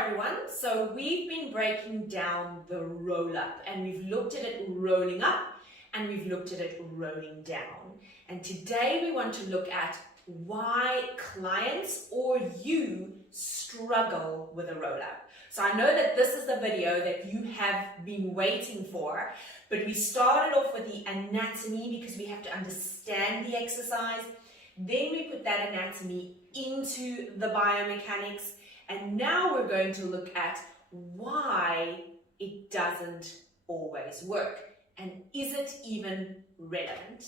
everyone. So we've been breaking down the roll up and we've looked at it rolling up and we've looked at it rolling down. And today we want to look at why clients or you struggle with a roll up. So I know that this is the video that you have been waiting for, but we started off with the anatomy because we have to understand the exercise. Then we put that anatomy into the biomechanics. And now we're going to look at why it doesn't always work. And is it even relevant?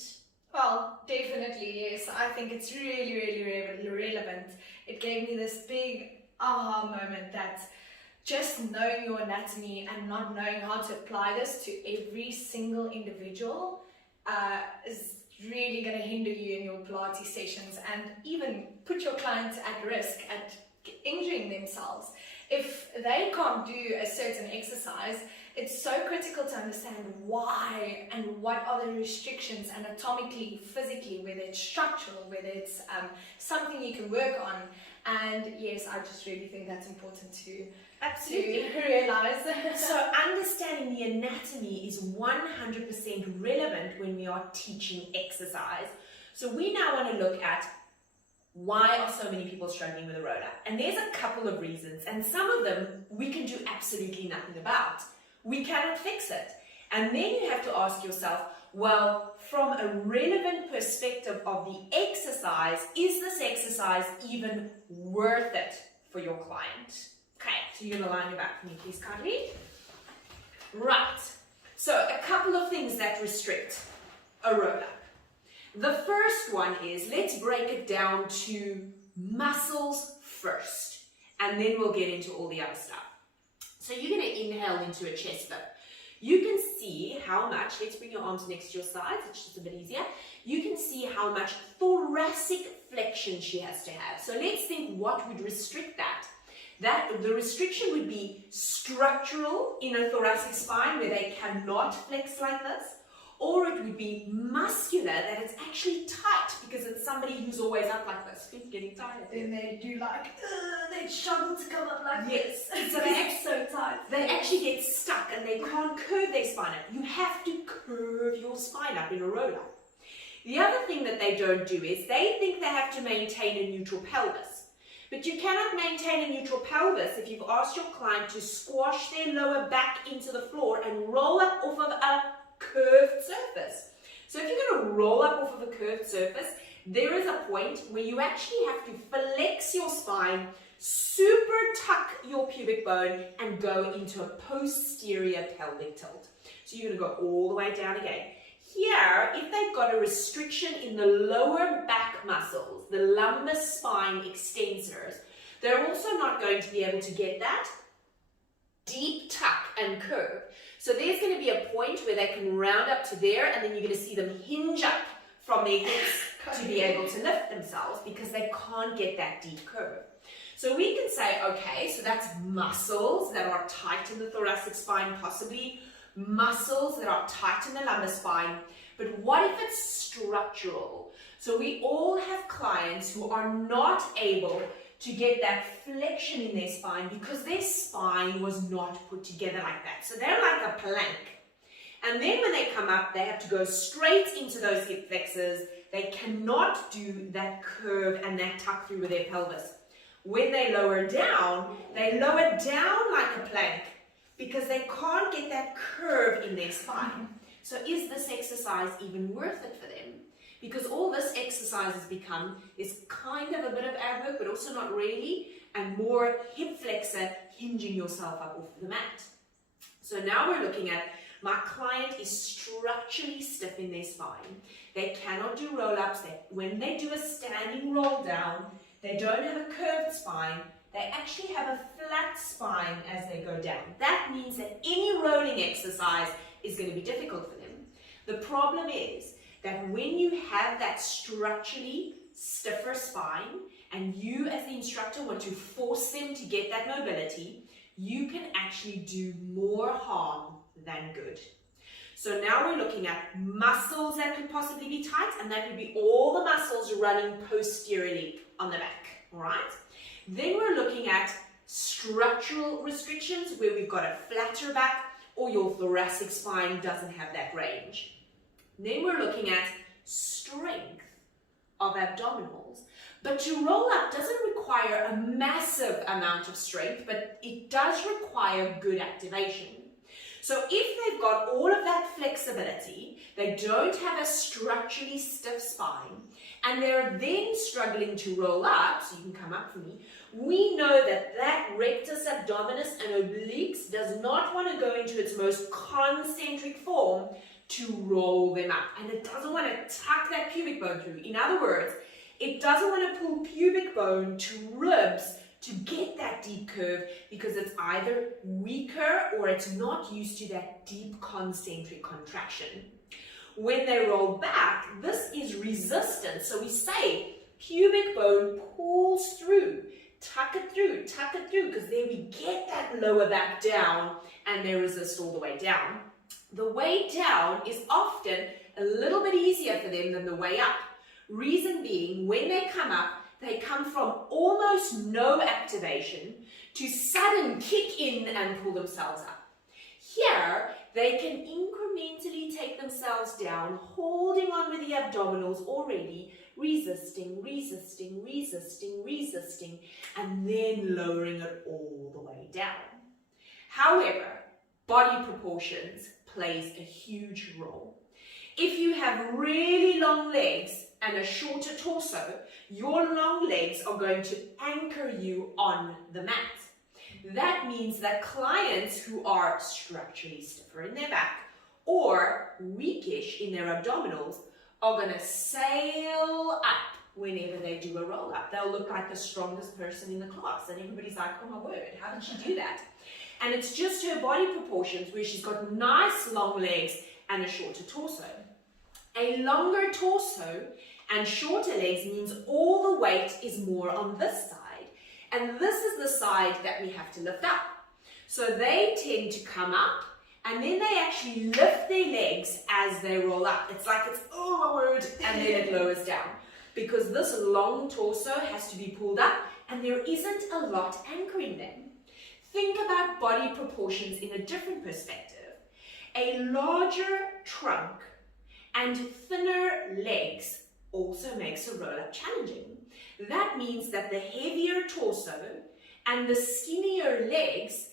Well, definitely, yes. I think it's really relevant. It gave me this big aha moment that just knowing your anatomy and not knowing how to apply this to every single individual is really going to hinder you in your Pilates sessions and even put your clients at risk at injuring themselves. If they can't do a certain exercise, it's so critical to understand why and what are the restrictions anatomically, physically, whether it's structural, whether it's something you can work on. And yes, I just really think that's important to realize. So understanding the anatomy is 100% relevant when we are teaching exercise. So we now want to look at why are so many people struggling with a roll up? And there's a couple of reasons, and some of them we can do absolutely nothing about. We cannot fix it. And then you have to ask yourself, well, from a relevant perspective of the exercise, is this exercise even worth it for your client? Okay, so you're going to line your back for me, please, kindly. Right, so a couple of things that restrict a roll up. The first one is, let's break it down to muscles first, and then we'll get into all the other stuff. So you're going to inhale into a chest lift. You can see how much, let's bring your arms next to your sides, it's just a bit easier. You can see how much thoracic flexion she has to have. So let's think what would restrict that. The restriction would be structural in a thoracic spine where they cannot flex like this. Or it would be muscular, that it's actually tight because it's somebody who's always up like this, who's getting tired. Then they do they struggle to come up like this. So they're so tight. They actually get stuck and they can't curve their spine up. You have to curve your spine up in a roll up. The other thing that they don't do is they think they have to maintain a neutral pelvis. But you cannot maintain a neutral pelvis if you've asked your client to squash their lower back into the floor and roll up off of a curved surface. So if you're going to roll up off of a curved surface, there is a point where you actually have to flex your spine, super tuck your pubic bone, and go into a posterior pelvic tilt. So you're going to go all the way down again. Here, if they've got a restriction in the lower back muscles, the lumbar spine extensors, they're also not going to be able to get that deep tuck and curve. So there's going to be a point where they can round up to there, and then you're going to see them hinge up from their hips to be able to lift themselves because they can't get that deep curve. So we can say, okay, so that's muscles that are tight in the thoracic spine, possibly muscles that are tight in the lumbar spine. But what if it's structural? So we all have clients who are not able to get that flexion in their spine because their spine was not put together like that. So they're like a plank. And then when they come up, they have to go straight into those hip flexors. They cannot do that curve and that tuck through with their pelvis. When they lower down like a plank because they can't get that curve in their spine. So is this exercise even worth it for them? Because all this exercise has become is kind of a bit of ab work, but also not really, and more hip flexor, hinging yourself up off the mat. So now we're looking at, my client is structurally stiff in their spine. They cannot do roll-ups. When they do a standing roll down, they don't have a curved spine. They actually have a flat spine as they go down. That means that any rolling exercise is going to be difficult for them. The problem is that when you have that structurally stiffer spine and you as the instructor want to force them to get that mobility, you can actually do more harm than good. So now we're looking at muscles that could possibly be tight, and that would be all the muscles running posteriorly on the back, all right? Then we're looking at structural restrictions where we've got a flatter back or your thoracic spine doesn't have that range. Then we're looking at strength of abdominals. But to roll up doesn't require a massive amount of strength, but it does require good activation. So if they've got all of that flexibility, they don't have a structurally stiff spine, and they're then struggling to roll up, so you can come up for me, we know that that rectus abdominis and obliques does not want to go into its most concentric form to roll them up, and it doesn't want to tuck that pubic bone through. In other words, it doesn't want to pull pubic bone to ribs to get that deep curve because it's either weaker or it's not used to that deep concentric contraction. When they roll back, this is resistance. So we say pubic bone pulls through, tuck it through, because then we get that lower back down and they resist all the way down. The way down is often a little bit easier for them than the way up. Reason being, when they come up, they come from almost no activation to sudden kick in and pull themselves up. Here, they can incrementally take themselves down, holding on with the abdominals already, resisting, and then lowering it all the way down. However, body proportions plays a huge role. If you have really long legs and a shorter torso, your long legs are going to anchor you on the mat. That means that clients who are structurally stiffer in their back or weakish in their abdominals are going to sail up whenever they do a roll up. They'll look like the strongest person in the class and everybody's like, oh my word, how did she do that? And it's just her body proportions where she's got nice long legs and a shorter torso. A longer torso and shorter legs means all the weight is more on this side. And this is the side that we have to lift up. So they tend to come up and then they actually lift their legs as they roll up. It's like it's, oh my word, and then it lowers down. Because this long torso has to be pulled up and there isn't a lot anchoring them. Think about body proportions in a different perspective. A larger trunk and thinner legs also makes a roll-up challenging. That means that the heavier torso and the skinnier legs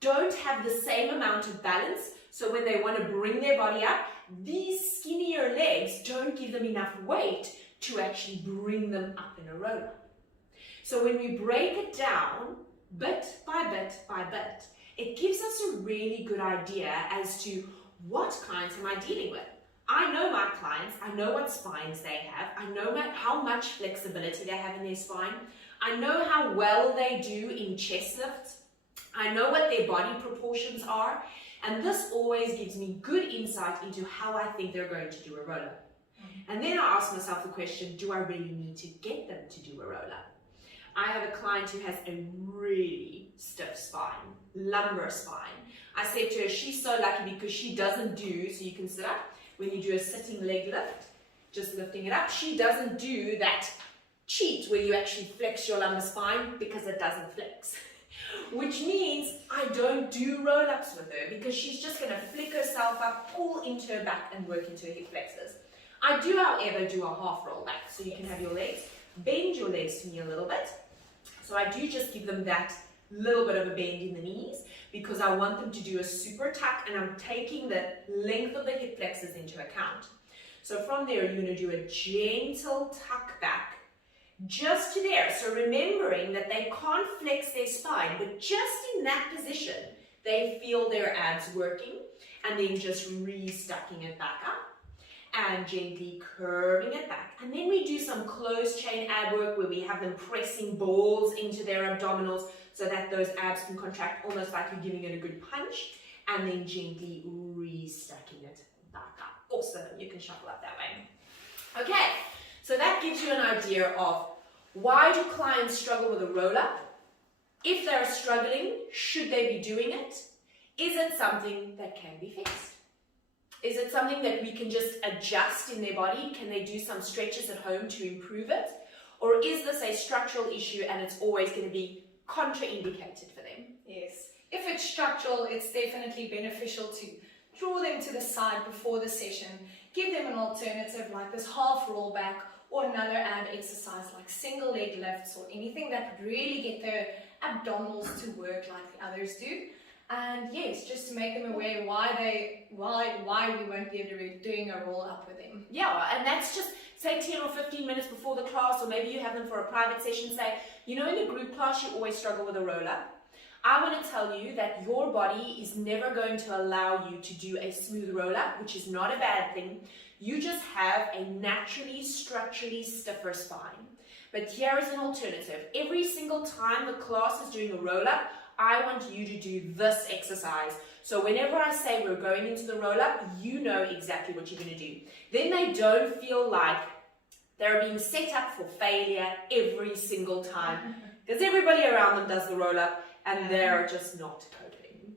don't have the same amount of balance. So when they want to bring their body up, these skinnier legs don't give them enough weight to actually bring them up in a roll-up. So when we break it down, bit by bit by bit, it gives us a really good idea as to what clients am I dealing with. I know my clients, I know what spines they have, I know how much flexibility they have in their spine, I know how well they do in chest lifts, I know what their body proportions are, and this always gives me good insight into how I think they're going to do a roll-up. And then I ask myself the question, do I really need to get them to do a roll-up? I have a client who has a really stiff spine, lumbar spine. I said to her, she's so lucky because she doesn't do, so you can sit up, when you do a sitting leg lift, just lifting it up, she doesn't do that cheat where you actually flex your lumbar spine because it doesn't flex. Which means I don't do roll-ups with her because she's just going to flick herself up, pull into her back and work into her hip flexors. I do, however, do a half roll back, so you can have your legs, bend your legs to me a little bit. So I do just give them that little bit of a bend in the knees because I want them to do a super tuck and I'm taking the length of the hip flexors into account. So from there, you're going to do a gentle tuck back just to there. So remembering that they can't flex their spine, but just in that position, they feel their abs working and then just re-stucking it back up and gently curving it back. And then we do some closed chain ab work where we have them pressing balls into their abdominals so that those abs can contract almost like you're giving it a good punch, and then gently re-stacking it back up. Awesome, you can shuffle up that way. Okay, so that gives you an idea of why do clients struggle with a roll-up? If they're struggling, should they be doing it? Is it something that can be fixed? Is it something that we can just adjust in their body? Can they do some stretches at home to improve it? Or is this a structural issue and it's always going to be contraindicated for them. Yes. If it's structural, it's definitely beneficial to draw them to the side before the session. Give them an alternative like this half roll back or another ab exercise like single leg lifts or anything that would really get their abdominals to work like the others do. And yes, just to make them aware why we won't be able to be doing a roll up with them. Yeah, and that's just say 10 or 15 minutes before the class, or maybe you have them for a private session. Say, you know, in a group class you always struggle with a roll up. I want to tell you that your body is never going to allow you to do a smooth roll up, which is not a bad thing. You just have a naturally, structurally stiffer spine. But here is an alternative. Every single time the class is doing a roll up, I want you to do this exercise. So whenever I say we're going into the roll up, you know exactly what you're going to do. Then they don't feel like they're being set up for failure every single time, because everybody around them does the roll up and they're just not coping.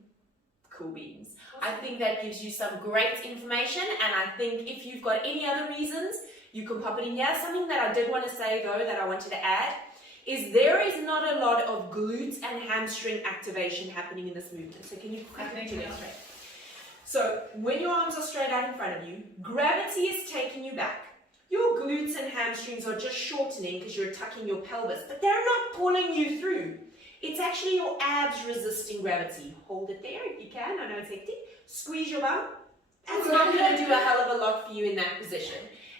Cool beans. I think that gives you some great information, and I think if you've got any other reasons, you can pop it in here. Something that I did want to say though that I wanted to add is there is not a lot of glutes and hamstring activation happening in this movement. So can you quickly do it straight? So when your arms are straight out in front of you, gravity is taking you back. Your glutes and hamstrings are just shortening because you're tucking your pelvis, but they're not pulling you through. It's actually your abs resisting gravity. Hold it there if you can. I know it's hectic. Squeeze your bum. That's not going to do a hell of a lot for you in that position.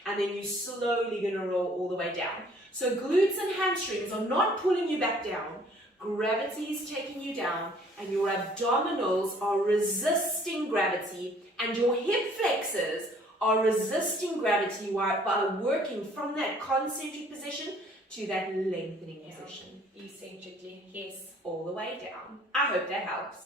And then you're slowly going to roll all the way down. So glutes and hamstrings are not pulling you back down. Gravity is taking you down, and your abdominals are resisting gravity, and your hip flexors are resisting gravity by working from that concentric position to that lengthening position. Eccentrically, yes. All the way down. I hope that helps.